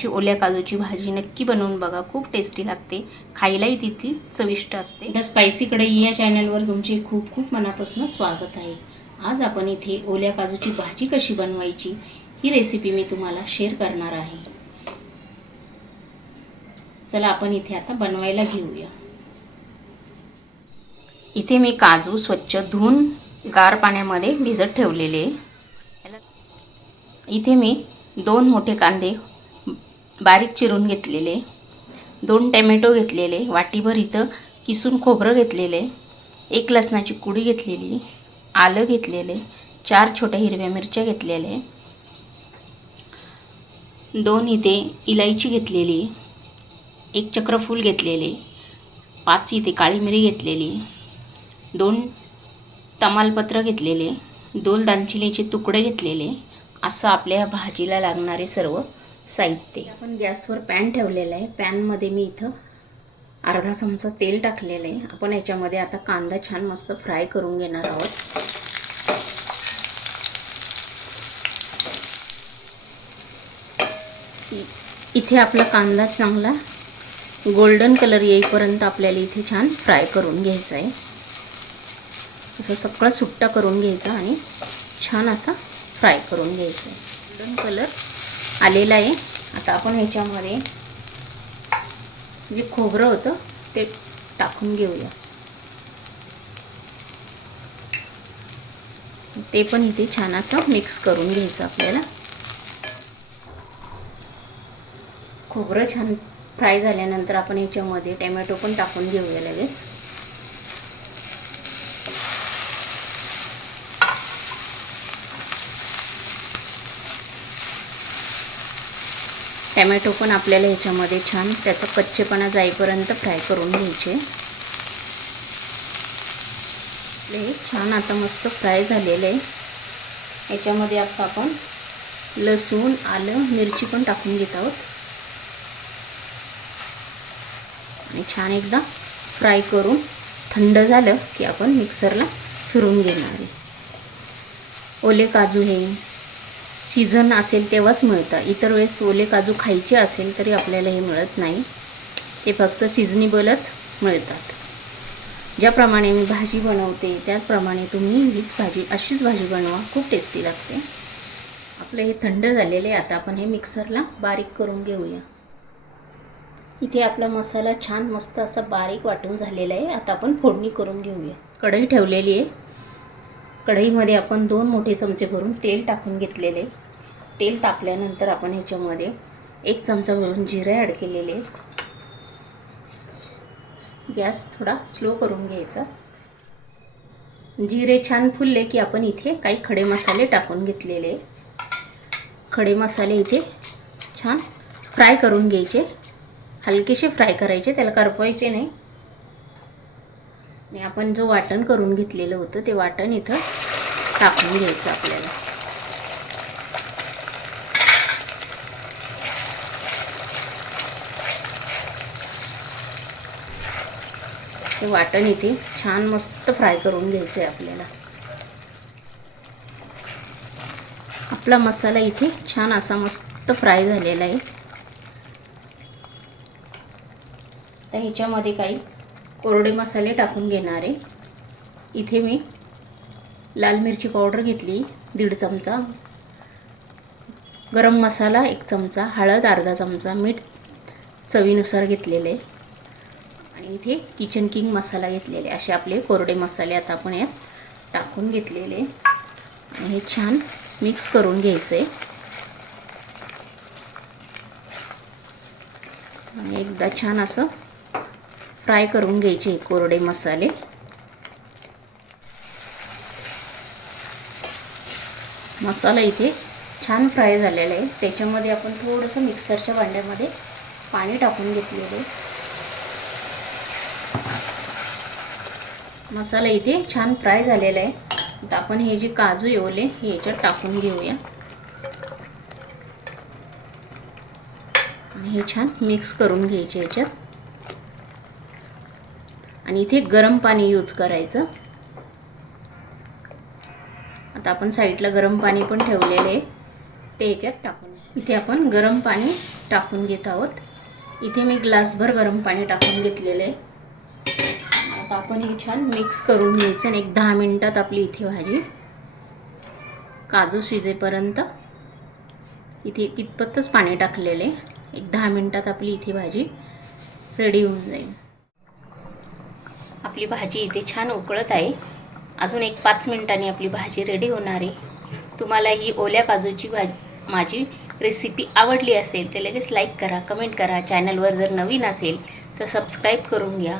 अशी ओल्या काजूची भाजी नक्की बनवून बघा. खूप टेस्टी लागते. खायलाही तिथली चविष्ट असते. द स्पायसी कढई या चॅनलवर तुमचे खूप खूप मनापासून स्वागत आहे. आज आपण इथे ओल्या काजूची भाजी कशी बनवायची ही रेसिपी मी तुम्हाला शेअर करणार आहे. चला आपण इथे आता बनवायला घेऊया. इथे मी काजू स्वच्छ धुवून गार पाण्यामध्ये भिजत ठेवलेले इथे मी दोन मोठे कांदे बारीक चिरून घेतलेले दोन टॅमॅटो घेतलेले वाटीभर इथं किसून खोबरं घेतलेले एक लसणाची कुडी घेतलेली आलं घेतलेले चार छोट्या हिरव्या मिरच्या घेतलेले दोन इथे इलायची घेतलेली एक चक्रफूल घेतलेले पाच इथे काळी मिरी घेतलेली दोन तमालपत्र घेतलेले दोन दालचिनीचे तुकडे घेतलेले असं आपल्या भाजीला लागणारे सर्व साहित्य. आपण गॅसवर पॅन ठेवलेलं आहे. पॅनमध्ये मी इथं अर्धा चमचा तेल टाकलेलं आहे. आपण याच्यामध्ये आता कांदा छान मस्त फ्राय करून घेणार आहोत. इ- इथे आपला कांदा चांगला गोल्डन कलर येईपर्यंत आपल्याला इथे छान फ्राय करून घ्यायचा आहे. असं सगळं सुट्टा करून घ्यायचा आणि छान असा फ्राय करून घ्यायचा आहे. गोल्डन कलर आलेला आहे. आता आपण ह्याच्यामध्ये जे खोबरं होतं ते टाकून घेऊया. ते पण इथे छान असं मिक्स करून घ्यायचं आपल्याला. खोबरं छान फ्राय झाल्यानंतर आपण ह्याच्यामध्ये टॅमॅटो पण टाकून घेऊया लगेच. टॅमॅटो पण आपल्याला ह्याच्यामध्ये छान त्याचा कच्चेपणा जाईपर्यंत फ्राय करून घ्यायचे. हे छान आता मस्त फ्राय झालेलं आहे. याच्यामध्ये आता आपण लसूण आलं मिरची पण टाकून घेत आहोत. आणि छान एकदा फ्राय करून थंड झालं की आपण मिक्सरला फिरून घेणार आहे. ओले काजू हे सीझन असेल तेव्हाच मिळतं. इतर वेळेस ओले काजू खायचे असेल तरी आपल्याला हे मिळत नाही. ते फक्त सीझनेबलच मिळतात. ज्याप्रमाणे मी भाजी बनवते त्याचप्रमाणे तुम्ही हीच भाजी अशीच भाजी बनवा. खूप टेस्टी लागते. आपलं हे थंड झालेलं आहे. आता आपण हे मिक्सरला बारीक करून घेऊया. इथे आपला मसाला छान मस्त असा बारीक वाटून झालेला आहे. आता आपण फोडणी करून घेऊया. कढई ठेवलेली आहे. कढईमध्ये आपण दोन मोठे चमचे भरून तेल टाकून घेतलेले. तेल टाकल्यानंतर आपण ह्याच्यामध्ये एक चमचा भरून जिरे ॲड केलेले. गॅस थोडा स्लो करून घ्यायचा. जिरे छान फुलले की आपण इथे काही खडे मसाले टाकून घेतलेले. खडे मसाले इथे छान फ्राय करून घ्यायचे. हलकेसे फ्राय करायचे त्याला करपवायचे नाही. आणि आपण जो वाटण करून घेतलेलं होतं ते वाटण इथं टाकून घ्यायचं आपल्याला. ते वाटण इथे छान मस्त फ्राय करून घ्यायचं आहे आपल्याला. आपला मसाला इथे छान असा मस्त फ्राय झालेला आहे. तर ह्याच्यामध्ये काही कोरडे मसाले टाकून घेणार आहे. इथे मी लाल मिरची पावडर घेतली दीड चमचा. गरम मसाला एक चमचा हळद अर्धा चमचा मीठ चवीनुसार घेतलेले. आणि इथे किचन किंग मसाला घेतलेले असे आपले कोरडे मसाले आता आपण यात टाकून घेतलेले. आणि हे छान मिक्स करून घ्यायचं. आहे आणि एकदा छान असं फ्राय करून घ्यायचे कोरडे मसाले. मसाला इथे छान फ्राय झालेला आहे. त्याच्यामध्ये आपण थोडंसं मिक्सरच्या भांड्यामध्ये पाणी टाकून घेतलेलं आहे. मसाला इथे छान फ्राय झालेला आहे. आता आपण हे जे काजू येवले हे याच्यात टाकून घेऊया. आणि हे छान मिक्स करून घ्यायचे याच्यात. आणि इथे गरम पाणी यूज करायचं. आता आपण साईडला गरम पाणी पण ठेवलेलं आहे. ते याच्यात टाकून इथे आपण गरम पाणी टाकून घेत आहोत. इथे मी ग्लासभर गरम पाणी टाकून घेतलेलं आहे. आता आपण हे छान मिक्स करून घ्यायचं आणि एक दहा मिनटात आपली इथे भाजी काजू शिजेपर्यंत. इथे तितपतच पाणी टाकलेलं आहे. एक दहा मिनटात आपली इथे भाजी रेडी होऊन जाईल. आपली भाजी इथे छान उकळत आहे. अजून एक पाच मिनिटांनी आपली भाजी रेडी होणार आहे. तुम्हाला ही ओल्या काजूची भाजी माझी रेसिपी आवडली असेल तर लगेच लाईक करा कमेंट करा. चॅनलवर जर नवीन असेल तर सबस्क्राईब करून घ्या.